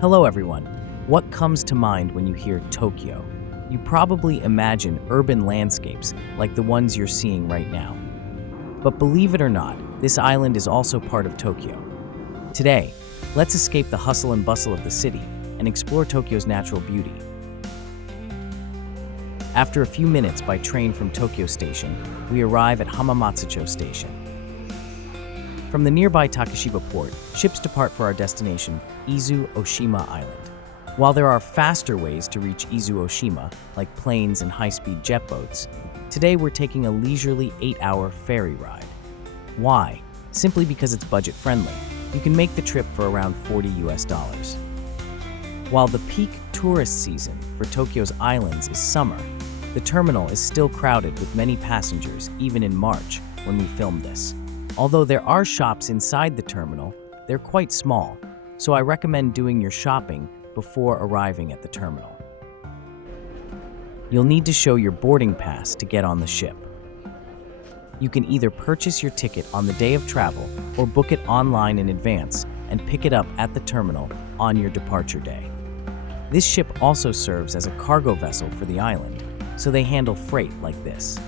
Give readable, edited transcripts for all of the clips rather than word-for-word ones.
Hello everyone. What comes to mind when you hear Tokyo? You probably imagine urban landscapes like the ones you're seeing right now. But believe it or not, this island is also part of Tokyo. Today, let's escape the hustle and bustle of the city and explore Tokyo's natural beauty. After a few minutes by train from Tokyo Station, we arrive at Hamamatsucho Station. From the nearby Takeshiba Port, ships depart for our destination, Izu Oshima Island. While there are faster ways to reach Izu Oshima, like planes and high-speed jet boats, today we're taking a leisurely 8-hour ferry ride. Why? Simply because it's budget-friendly. You can make the trip for around $40. While the peak tourist season for Tokyo's islands is summer, the terminal is still crowded with many passengers even in March when we filmed this. Although there are shops inside the terminal, they're quite small, so I recommend doing your shopping before arriving at the terminal. You'll need to show your boarding pass to get on the ship. You can either purchase your ticket on the day of travel or book it online in advance and pick it up at the terminal on your departure day. This ship also serves as a cargo vessel for the island, so they handle freight like this.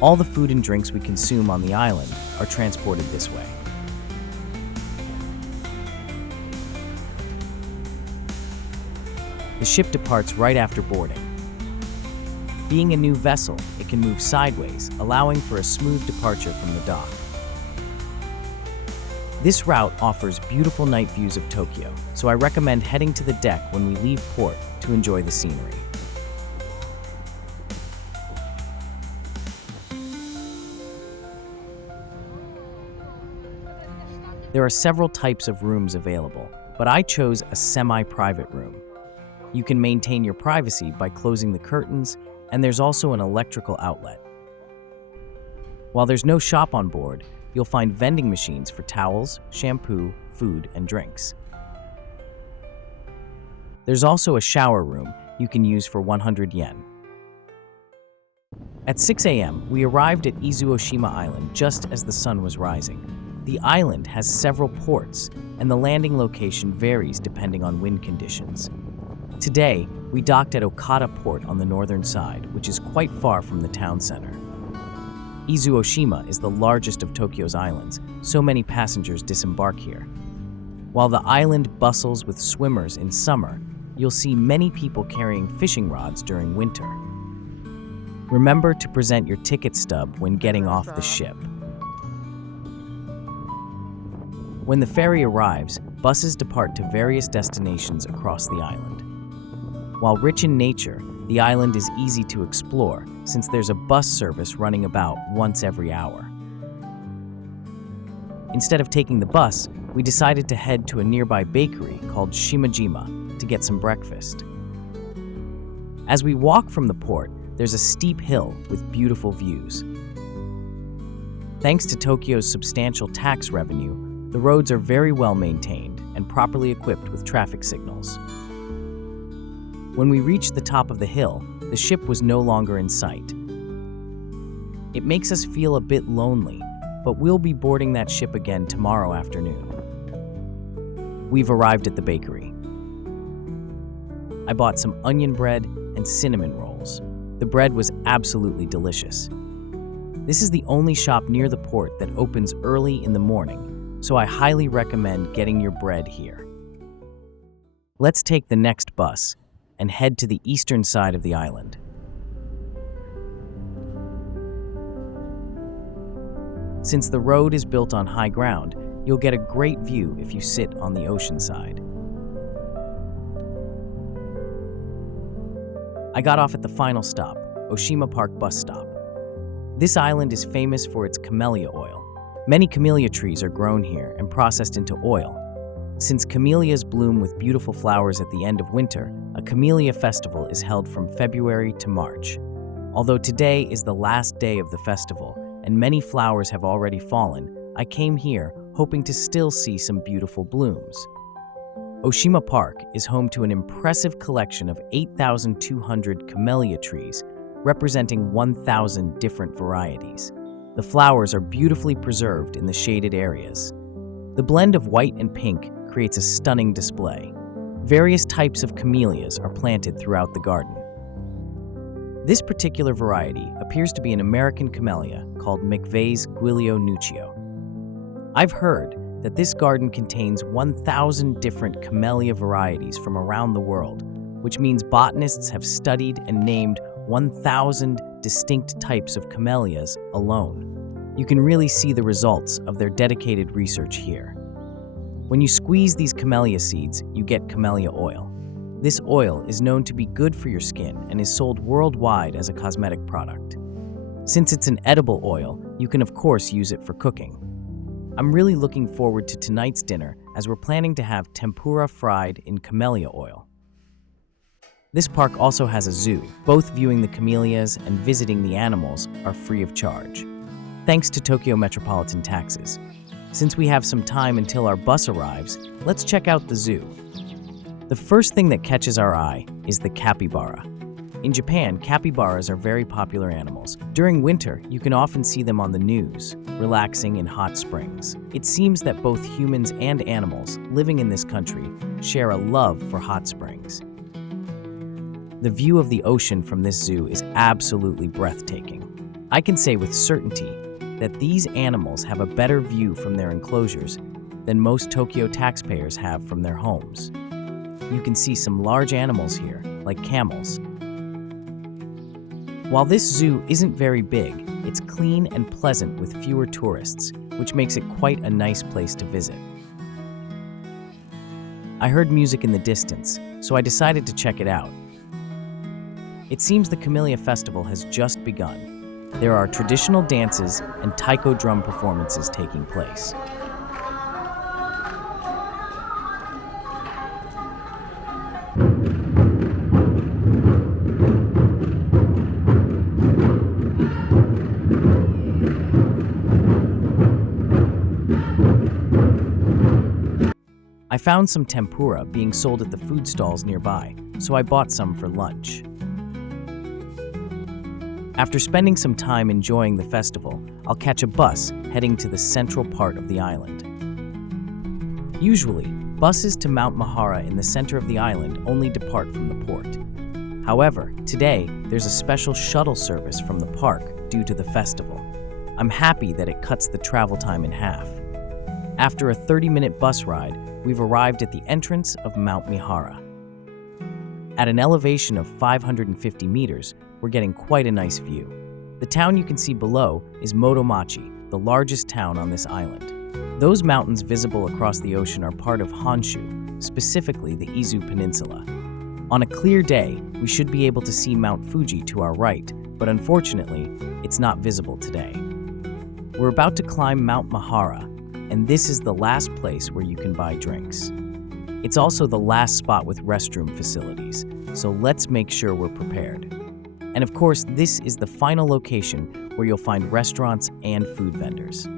All the food and drinks we consume on the island are transported this way. The ship departs right after boarding. Being a new vessel, it can move sideways, allowing for a smooth departure from the dock. This route offers beautiful night views of Tokyo, so I recommend heading to the deck when we leave port to enjoy the scenery. There are several types of rooms available, but I chose a semi-private room. You can maintain your privacy by closing the curtains, and there's also an electrical outlet. While there's no shop on board, you'll find vending machines for towels, shampoo, food, and drinks. There's also a shower room you can use for 100 yen. At 6 a.m., we arrived at Izu Oshima Island just as the sun was rising. The island has several ports, and the landing location varies depending on wind conditions. Today, we docked at Okada Port on the northern side, which is quite far from the town center. Izu Oshima is the largest of Tokyo's islands, so many passengers disembark here. While the island bustles with swimmers in summer, you'll see many people carrying fishing rods during winter. Remember to present your ticket stub when getting off the ship. When the ferry arrives, buses depart to various destinations across the island. While rich in nature, the island is easy to explore since there's a bus service running about once every hour. Instead of taking the bus, we decided to head to a nearby bakery called Shimajima to get some breakfast. As we walk from the port, there's a steep hill with beautiful views. Thanks to Tokyo's substantial tax revenue, the roads are very well maintained and properly equipped with traffic signals. When we reached the top of the hill, the ship was no longer in sight. It makes us feel a bit lonely, but we'll be boarding that ship again tomorrow afternoon. We've arrived at the bakery. I bought some onion bread and cinnamon rolls. The bread was absolutely delicious. This is the only shop near the port that opens early in the morning, so I highly recommend getting your bread here. Let's take the next bus and head to the eastern side of the island. Since the road is built on high ground, you'll get a great view if you sit on the ocean side. I got off at the final stop, Oshima Park bus stop. This island is famous for its camellia oil. Many camellia trees are grown here and processed into oil. Since camellias bloom with beautiful flowers at the end of winter, a camellia festival is held from February to March. Although today is the last day of the festival and many flowers have already fallen, I came here hoping to still see some beautiful blooms. Oshima Park is home to an impressive collection of 8,200 camellia trees, representing 1,000 different varieties. The flowers are beautifully preserved in the shaded areas. The blend of white and pink creates a stunning display. Various types of camellias are planted throughout the garden. This particular variety appears to be an American camellia called McVeigh's Giulio Nuccio. I've heard that this garden contains 1,000 different camellia varieties from around the world, which means botanists have studied and named 1,000 distinct types of camellias alone. You can really see the results of their dedicated research here. When you squeeze these camellia seeds, you get camellia oil. This oil is known to be good for your skin and is sold worldwide as a cosmetic product. Since it's an edible oil, you can of course use it for cooking. I'm really looking forward to tonight's dinner as we're planning to have tempura fried in camellia oil. This park also has a zoo. Both viewing the camellias and visiting the animals are free of charge, thanks to Tokyo Metropolitan taxes. Since we have some time until our bus arrives, let's check out the zoo. The first thing that catches our eye is the capybara. In Japan, capybaras are very popular animals. During winter, you can often see them on the news, relaxing in hot springs. It seems that both humans and animals living in this country share a love for hot springs. The view of the ocean from this zoo is absolutely breathtaking. I can say with certainty that these animals have a better view from their enclosures than most Tokyo taxpayers have from their homes. You can see some large animals here, like camels. While this zoo isn't very big, it's clean and pleasant with fewer tourists, which makes it quite a nice place to visit. I heard music in the distance, so I decided to check it out. It seems the Camellia Festival has just begun. There are traditional dances and taiko drum performances taking place. I found some tempura being sold at the food stalls nearby, so I bought some for lunch. After spending some time enjoying the festival, I'll catch a bus heading to the central part of the island. Usually, buses to Mount Mihara in the center of the island only depart from the port. However, today, there's a special shuttle service from the park due to the festival. I'm happy that it cuts the travel time in half. After a 30-minute bus ride, we've arrived at the entrance of Mount Mihara. At an elevation of 550 meters, we're getting quite a nice view. The town you can see below is Motomachi, the largest town on this island. Those mountains visible across the ocean are part of Honshu, specifically the Izu Peninsula. On a clear day, we should be able to see Mount Fuji to our right, but unfortunately, it's not visible today. We're about to climb Mount Mihara, and this is the last place where you can buy drinks. It's also the last spot with restroom facilities, so let's make sure we're prepared. And of course, this is the final location where you'll find restaurants and food vendors.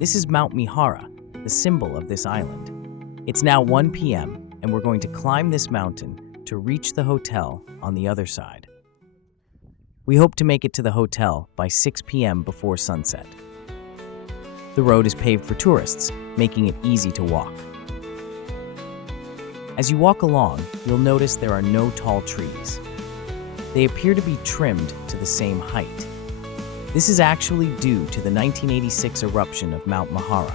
This is Mount Mihara, the symbol of this island. It's now 1 p.m., and we're going to climb this mountain to reach the hotel on the other side. We hope to make it to the hotel by 6 p.m. before sunset. The road is paved for tourists, making it easy to walk. As you walk along, you'll notice there are no tall trees. They appear to be trimmed to the same height. This is actually due to the 1986 eruption of Mount Mihara.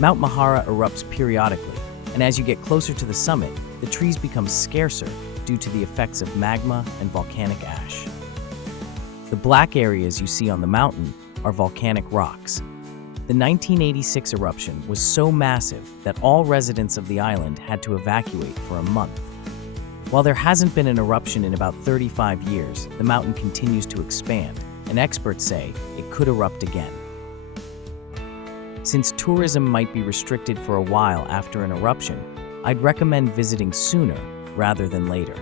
Mount Mihara erupts periodically, and as you get closer to the summit, the trees become scarcer due to the effects of magma and volcanic ash. The black areas you see on the mountain are volcanic rocks. The 1986 eruption was so massive that all residents of the island had to evacuate for a month. While there hasn't been an eruption in about 35 years, the mountain continues to expand, and experts say it could erupt again. Since tourism might be restricted for a while after an eruption, I'd recommend visiting sooner rather than later.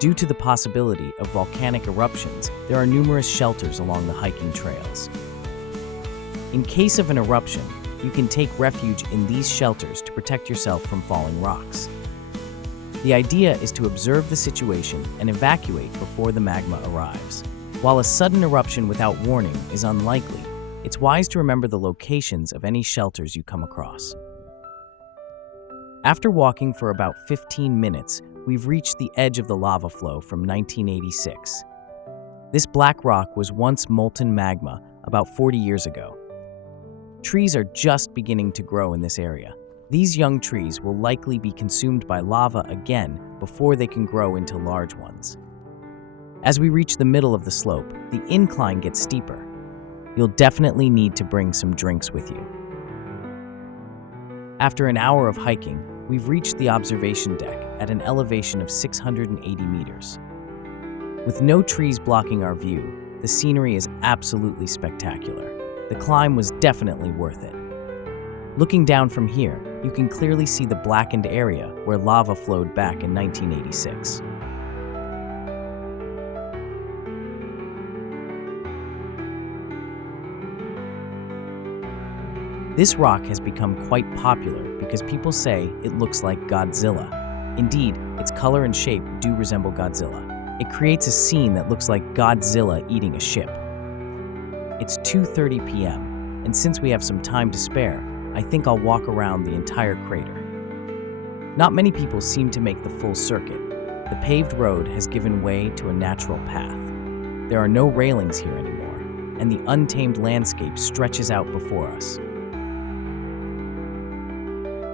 Due to the possibility of volcanic eruptions, there are numerous shelters along the hiking trails. In case of an eruption, you can take refuge in these shelters to protect yourself from falling rocks. The idea is to observe the situation and evacuate before the magma arrives. While a sudden eruption without warning is unlikely, it's wise to remember the locations of any shelters you come across. After walking for about 15 minutes, we've reached the edge of the lava flow from 1986. This black rock was once molten magma about 40 years ago. Trees are just beginning to grow in this area. These young trees will likely be consumed by lava again before they can grow into large ones. As we reach the middle of the slope, the incline gets steeper. You'll definitely need to bring some drinks with you. After an hour of hiking, we've reached the observation deck at an elevation of 680 meters. With no trees blocking our view, the scenery is absolutely spectacular. The climb was definitely worth it. Looking down from here, you can clearly see the blackened area where lava flowed back in 1986. This rock has become quite popular because people say it looks like Godzilla. Indeed, its color and shape do resemble Godzilla. It creates a scene that looks like Godzilla eating a ship. It's 2:30 p.m., and since we have some time to spare, I think I'll walk around the entire crater. Not many people seem to make the full circuit. The paved road has given way to a natural path. There are no railings here anymore, and the untamed landscape stretches out before us.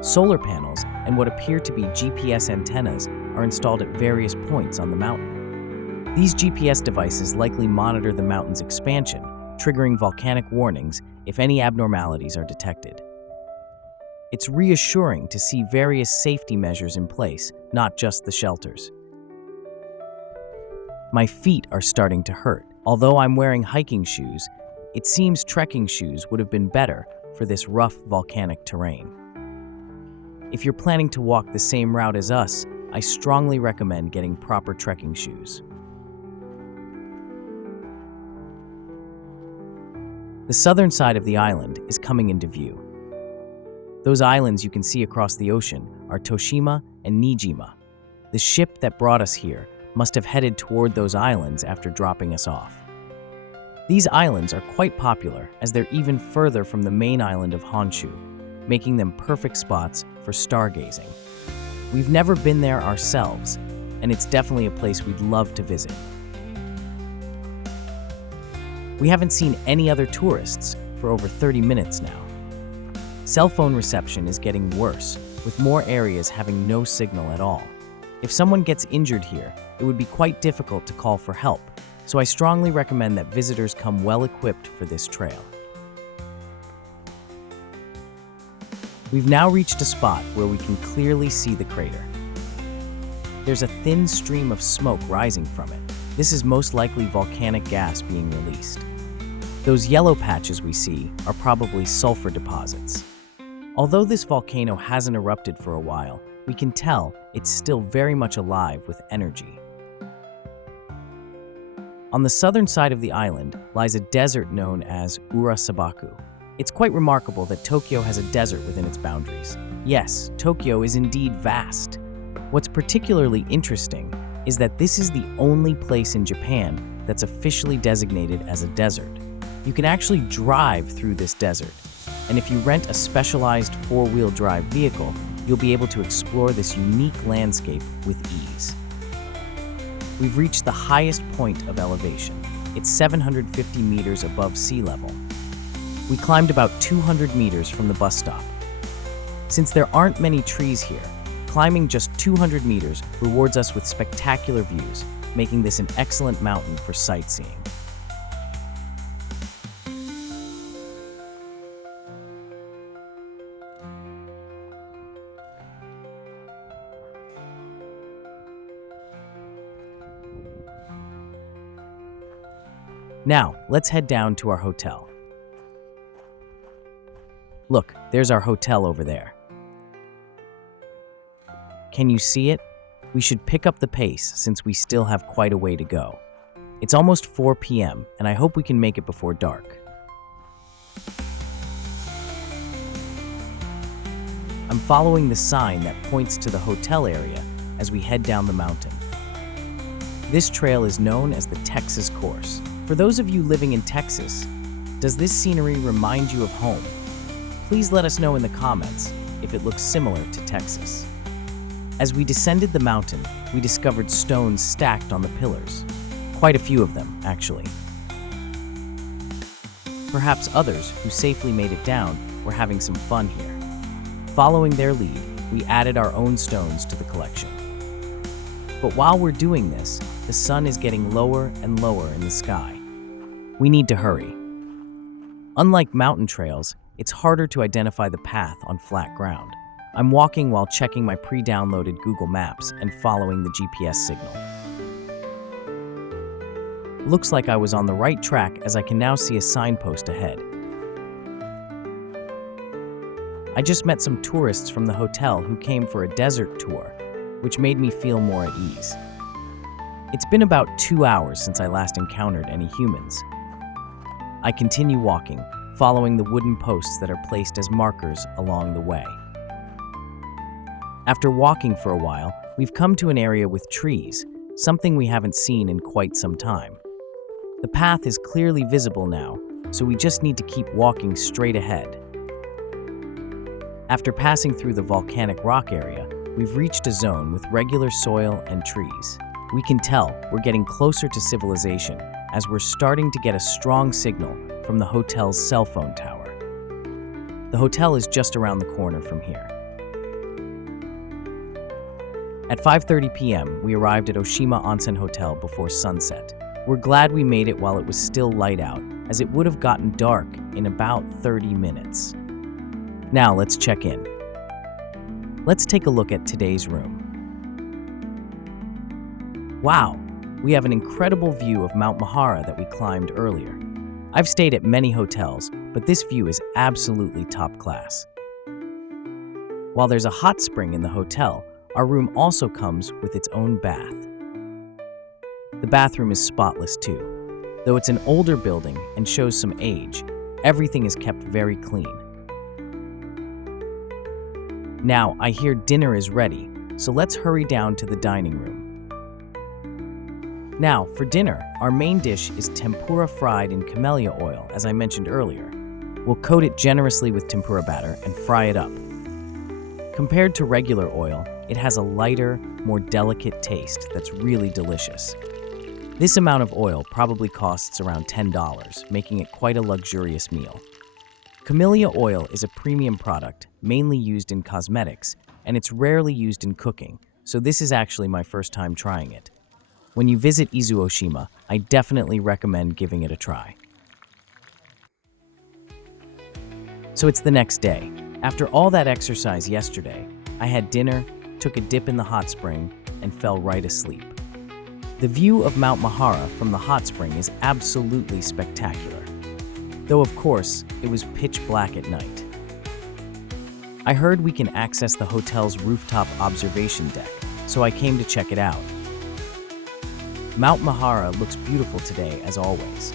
Solar panels and what appear to be GPS antennas are installed at various points on the mountain. These GPS devices likely monitor the mountain's expansion, triggering volcanic warnings if any abnormalities are detected. It's reassuring to see various safety measures in place, not just the shelters. My feet are starting to hurt. Although I'm wearing hiking shoes, it seems trekking shoes would have been better for this rough volcanic terrain. If you're planning to walk the same route as us, I strongly recommend getting proper trekking shoes. The southern side of the island is coming into view. Those islands you can see across the ocean are Toshima and Nijima. The ship that brought us here must have headed toward those islands after dropping us off. These islands are quite popular as they're even further from the main island of Honshu, making them perfect spots for stargazing. We've never been there ourselves, and it's definitely a place we'd love to visit. We haven't seen any other tourists for over 30 minutes now. Cell phone reception is getting worse, with more areas having no signal at all. If someone gets injured here, it would be quite difficult to call for help, so I strongly recommend that visitors come well equipped for this trail. We've now reached a spot where we can clearly see the crater. There's a thin stream of smoke rising from it. This is most likely volcanic gas being released. Those yellow patches we see are probably sulfur deposits. Although this volcano hasn't erupted for a while, we can tell it's still very much alive with energy. On the southern side of the island lies a desert known as Urasabaku. It's quite remarkable that Tokyo has a desert within its boundaries. Yes, Tokyo is indeed vast. What's particularly interesting is that this is the only place in Japan that's officially designated as a desert. You can actually drive through this desert, and if you rent a specialized four-wheel drive vehicle, you'll be able to explore this unique landscape with ease. We've reached the highest point of elevation. It's 750 meters above sea level. We climbed about 200 meters from the bus stop. Since there aren't many trees here, climbing just 200 meters rewards us with spectacular views, making this an excellent mountain for sightseeing. Now, let's head down to our hotel. Look, there's our hotel over there. Can you see it? We should pick up the pace since we still have quite a way to go. It's almost 4 p.m., and I hope we can make it before dark. I'm following the sign that points to the hotel area as we head down the mountain. This trail is known as the Texas Course. For those of you living in Texas, does this scenery remind you of home? Please let us know in the comments. if it looks similar to Texas. As we descended the mountain, we discovered stones stacked on the pillars. Quite a few of them, actually. Perhaps others who safely made it down were having some fun here. Following their lead, we added our own stones to the collection. But while we're doing this, the sun is getting lower and lower in the sky. We need to hurry. Unlike mountain trails, it's harder to identify the path on flat ground. I'm walking while checking my pre-downloaded Google Maps and following the GPS signal. Looks like I was on the right track as I can now see a signpost ahead. I just met some tourists from the hotel who came for a desert tour, which made me feel more at ease. It's been about 2 hours since I last encountered any humans. I continue walking, following the wooden posts that are placed as markers along the way. After walking for a while, we've come to an area with trees, something we haven't seen in quite some time. The path is clearly visible now, so we just need to keep walking straight ahead. After passing through the volcanic rock area, we've reached a zone with regular soil and trees. We can tell we're getting closer to civilization as we're starting to get a strong signal from the hotel's cell phone tower. The hotel is just around the corner from here. At 5:30 p.m., we arrived at Oshima Onsen Hotel before sunset. We're glad we made it while it was still light out, as it would have gotten dark in about 30 minutes. Now let's check in. Let's take a look at today's room. Wow, we have an incredible view of Mount Mihara that we climbed earlier. I've stayed at many hotels, but this view is absolutely top class. While there's a hot spring in the hotel, our room also comes with its own bath. The bathroom is spotless too. Though it's an older building and shows some age, everything is kept very clean. Now, I hear dinner is ready, so let's hurry down to the dining room. Now, for dinner, our main dish is tempura fried in camellia oil, as I mentioned earlier. We'll coat it generously with tempura batter and fry it up. Compared to regular oil, it has a lighter, more delicate taste that's really delicious. This amount of oil probably costs around $10, making it quite a luxurious meal. Camellia oil is a premium product, mainly used in cosmetics, and it's rarely used in cooking, so this is actually my first time trying it. When you visit Izu Oshima, I definitely recommend giving it a try. So it's the next day. After all that exercise yesterday, I had dinner, took a dip in the hot spring, and fell right asleep. The view of Mount Mihara from the hot spring is absolutely spectacular. Though of course, it was pitch black at night. I heard we can access the hotel's rooftop observation deck, so I came to check it out. Mount Mihara looks beautiful today as always.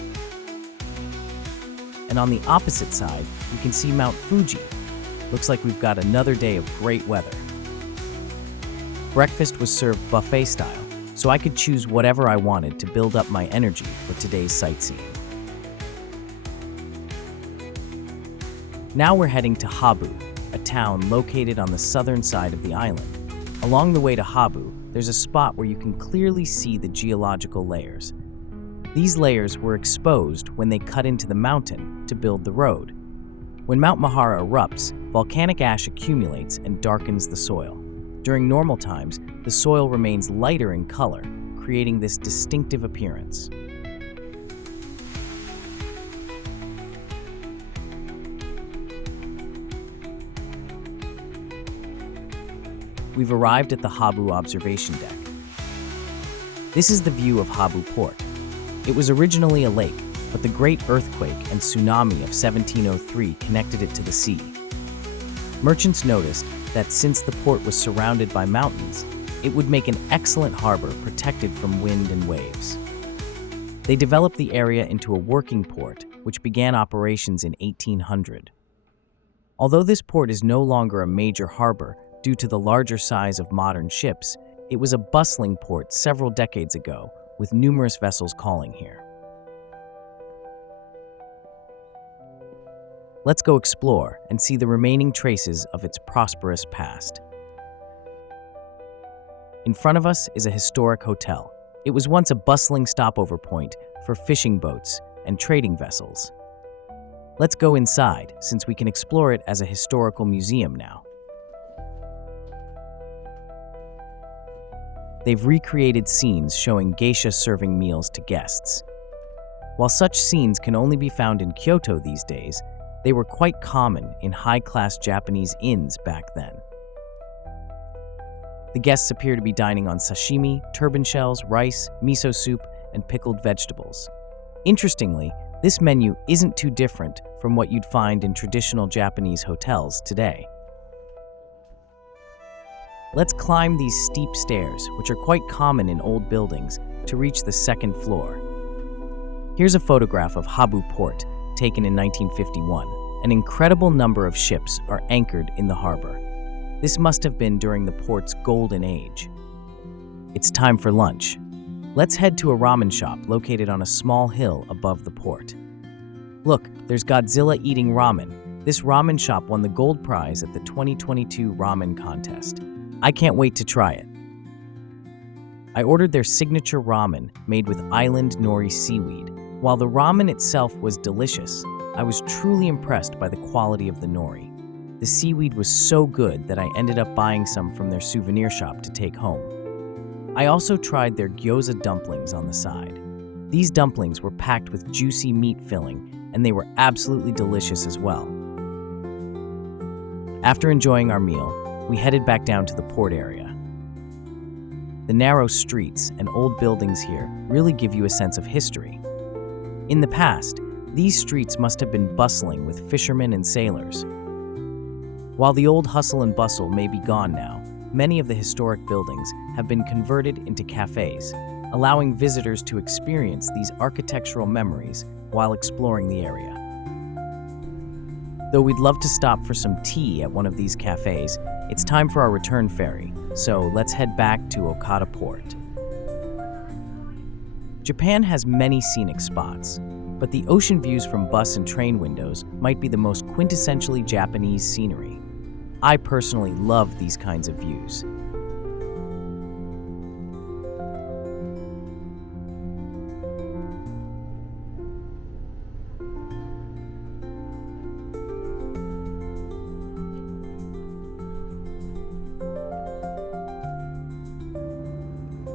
And on the opposite side, you can see Mount Fuji. Looks like we've got another day of great weather. Breakfast was served buffet style, so I could choose whatever I wanted to build up my energy for today's sightseeing. Now we're heading to Habu, a town located on the southern side of the island. Along the way to Habu, there's a spot where you can clearly see the geological layers. These layers were exposed when they cut into the mountain to build the road. When Mount Mihara erupts, volcanic ash accumulates and darkens the soil. During normal times, the soil remains lighter in color, creating this distinctive appearance. We've arrived at the Habu observation deck. This is the view of Habu Port. It was originally a lake, but the great earthquake and tsunami of 1703 connected it to the sea. Merchants noticed that since the port was surrounded by mountains, it would make an excellent harbor protected from wind and waves. They developed the area into a working port, which began operations in 1800. Although this port is no longer a major harbor due to the larger size of modern ships, it was a bustling port several decades ago, with numerous vessels calling here. Let's go explore and see the remaining traces of its prosperous past. In front of us is a historic hotel. It was once a bustling stopover point for fishing boats and trading vessels. Let's go inside, since we can explore it as a historical museum now. They've recreated scenes showing geisha serving meals to guests. While such scenes can only be found in Kyoto these days, they were quite common in high-class Japanese inns back then. The guests appear to be dining on sashimi, turban shells, rice, miso soup, and pickled vegetables. Interestingly, this menu isn't too different from what you'd find in traditional Japanese hotels today. Let's climb these steep stairs, which are quite common in old buildings, to reach the second floor. Here's a photograph of Habu Port, taken in 1951. An incredible number of ships are anchored in the harbor. This must have been during the port's golden age. It's time for lunch. Let's head to a ramen shop located on a small hill above the port. Look, there's Godzilla eating ramen. This ramen shop won the gold prize at the 2022 ramen contest. I can't wait to try it. I ordered their signature ramen made with island nori seaweed. While the ramen itself was delicious, I was truly impressed by the quality of the nori. The seaweed was so good that I ended up buying some from their souvenir shop to take home. I also tried their gyoza dumplings on the side. These dumplings were packed with juicy meat filling, and they were absolutely delicious as well. After enjoying our meal, we headed back down to the port area. The narrow streets and old buildings here really give you a sense of history. In the past, these streets must have been bustling with fishermen and sailors. While the old hustle and bustle may be gone now, many of the historic buildings have been converted into cafes, allowing visitors to experience these architectural memories while exploring the area. Though we'd love to stop for some tea at one of these cafes, it's time for our return ferry, so let's head back to Oshima Port. Japan has many scenic spots, but the ocean views from bus and train windows might be the most quintessentially Japanese scenery. I personally love these kinds of views.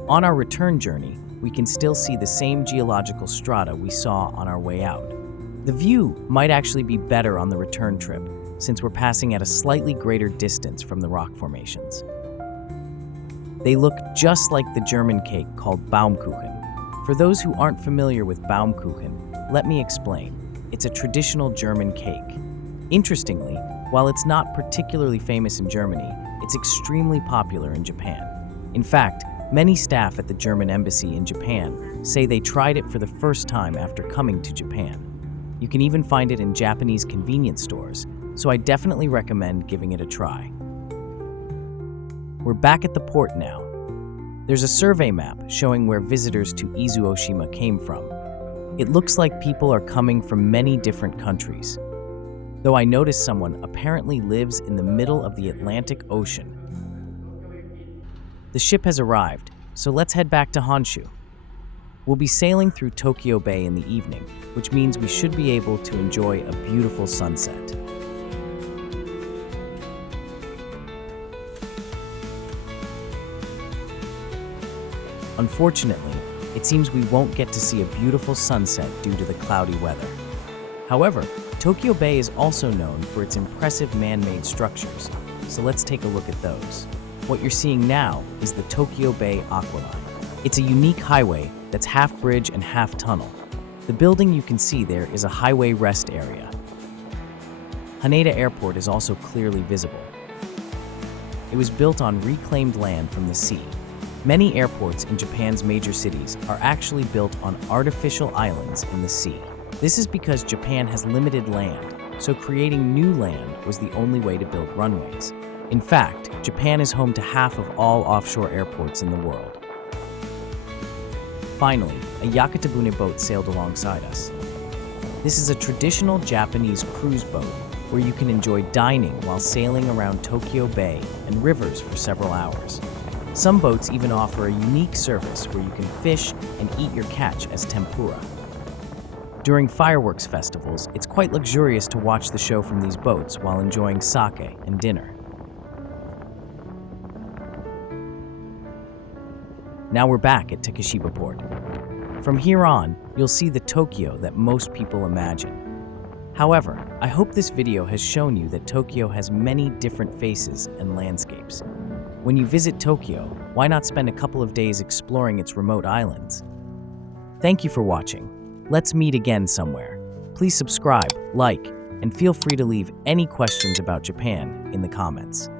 On our return journey, we can still see the same geological strata we saw on our way out. The view might actually be better on the return trip, since we're passing at a slightly greater distance from the rock formations. They look just like the German cake called Baumkuchen. For those who aren't familiar with Baumkuchen, let me explain. It's a traditional German cake. Interestingly, while it's not particularly famous in Germany, it's extremely popular in Japan. In fact, many staff at the German embassy in Japan say they tried it for the first time after coming to Japan. You can even find it in Japanese convenience stores, so I definitely recommend giving it a try. We're back at the port now. There's a survey map showing where visitors to Izu Oshima came from. It looks like people are coming from many different countries. Though I noticed someone apparently lives in the middle of the Atlantic Ocean. The ship has arrived, so let's head back to Honshu. We'll be sailing through Tokyo Bay in the evening, which means we should be able to enjoy a beautiful sunset. Unfortunately, it seems we won't get to see a beautiful sunset due to the cloudy weather. However, Tokyo Bay is also known for its impressive man-made structures, so let's take a look at those. What you're seeing now is the Tokyo Bay Aqualine. It's a unique highway that's half bridge and half tunnel. The building you can see there is a highway rest area. Haneda Airport is also clearly visible. It was built on reclaimed land from the sea. Many airports in Japan's major cities are actually built on artificial islands in the sea. This is because Japan has limited land, so creating new land was the only way to build runways. In fact, Japan is home to half of all offshore airports in the world. Finally, a Yakitabune boat sailed alongside us. This is a traditional Japanese cruise boat where you can enjoy dining while sailing around Tokyo Bay and rivers for several hours. Some boats even offer a unique service where you can fish and eat your catch as tempura. During fireworks festivals, it's quite luxurious to watch the show from these boats while enjoying sake and dinner. Now we're back at Takeshiba Port. From here on, you'll see the Tokyo that most people imagine. However, I hope this video has shown you that Tokyo has many different faces and landscapes. When you visit Tokyo, why not spend a couple of days exploring its remote islands? Thank you for watching. Let's meet again somewhere. Please subscribe, like, and feel free to leave any questions about Japan in the comments.